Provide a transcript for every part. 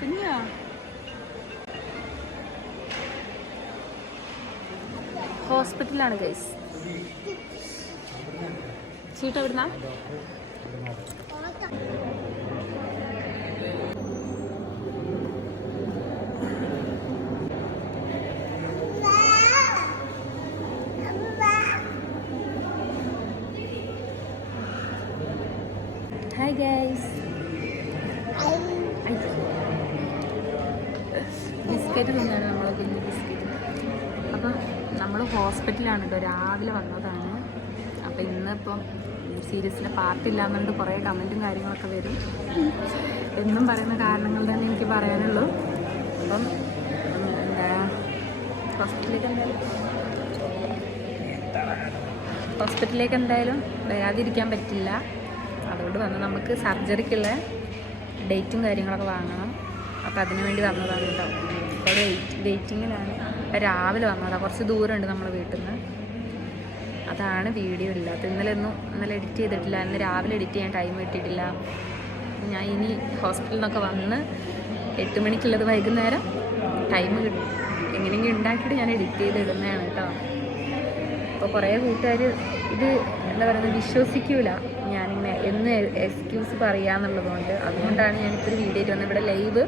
കുഞ്ഞാ ഹോസ്പിറ്റലാണ് ഗൈസ് ചീട്ട എവിടുന്ന? ഹായ് ഗൈസ് ബിസ്ക്കറ്റ് തിന്നാണ് നമ്മൾ കുഞ്ഞ് ബിസ്ക്കറ്റ്. അപ്പം നമ്മൾ ഹോസ്പിറ്റലാണ് കേട്ടോ രാവിലെ വന്നതാണ്. അപ്പം ഇന്നിപ്പം സീരീസിന്റെ പാർട്ടില്ല എന്നുകൊണ്ട് കുറേ കമന്റും കാര്യങ്ങളൊക്കെ വരും. എന്നും പറയുന്ന കാരണങ്ങൾ തന്നെ എനിക്ക് പറയാനുള്ളൂ. അപ്പം എന്താ ഹോസ്പിറ്റലിലേക്ക് എന്തായാലും ഹോസ്പിറ്റലിലേക്ക് എന്തായാലും വരാതിരിക്കാൻ പറ്റില്ല. അതുകൊണ്ട് വന്ന് നമുക്ക് സർജറിക്കുള്ള ഡേറ്റും കാര്യങ്ങളൊക്കെ വാങ്ങണം. അപ്പോൾ അതിന് വേണ്ടി വന്നതാണ് കേട്ടോ. അപ്പോൾ വെയിറ്റ് വെയിറ്റിങ്ങിലാണ് രാവിലെ വന്നതാണ് കുറച്ച് ദൂരമുണ്ട് നമ്മളെ വീട്ടിൽ നിന്ന് അതാണ് വീഡിയോ ഇല്ലാത്തത്. ഇന്നലെ ഒന്നും ഇന്നലെ എഡിറ്റ് ചെയ്തിട്ടില്ല. ഇന്ന് രാവിലെ എഡിറ്റ് ചെയ്യാൻ ടൈം കിട്ടിയിട്ടില്ല. ഞാൻ ഇനി ഹോസ്പിറ്റലിൽ നിന്നൊക്കെ വന്ന് എട്ട് മണിക്കുള്ളത് വൈകുന്നേരം ടൈം കിട്ടും എങ്ങനെയെങ്കിലും ഉണ്ടാക്കിയിട്ട് ഞാൻ എഡിറ്റ് ചെയ്ത് ഇടുന്നതാണ് കേട്ടോ. അപ്പോൾ കുറേ കൂട്ടുകാർ ഇത് എന്താ പറയുന്നത് വിശ്വസിക്കൂല. ഞാനിങ്ങനെ എന്ന് എക്സ്ക്യൂസ് പറയാന്നുള്ളതുകൊണ്ട്. അതുകൊണ്ടാണ് ഞാനിപ്പോൾ ഒരു വീഡിയോ വന്നത്. ഇവിടെ ലൈവ്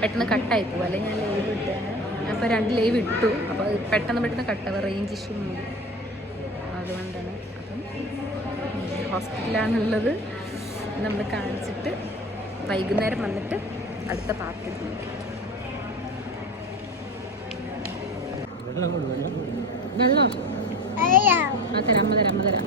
പെട്ടെന്ന് കട്ടായി പോകും അല്ലെങ്കിൽ ഞാൻ ലൈവ് ഇട്ടാണ് അപ്പോൾ രണ്ട് ലൈവ് ഇട്ടു. അപ്പോൾ പെട്ടെന്ന് പെട്ടെന്ന് കട്ടാവും റേഞ്ച് ഇഷ്യൂ അതുകൊണ്ടാണ് അപ്പം ഹോസ്പിറ്റലാണുള്ളത് നമ്മൾ കാണിച്ചിട്ട് വൈകുന്നേരം വന്നിട്ട് അടുത്ത പാർട്ടി വെള്ളം തരാം അമ്മ തരാം അമ്മ തരാം.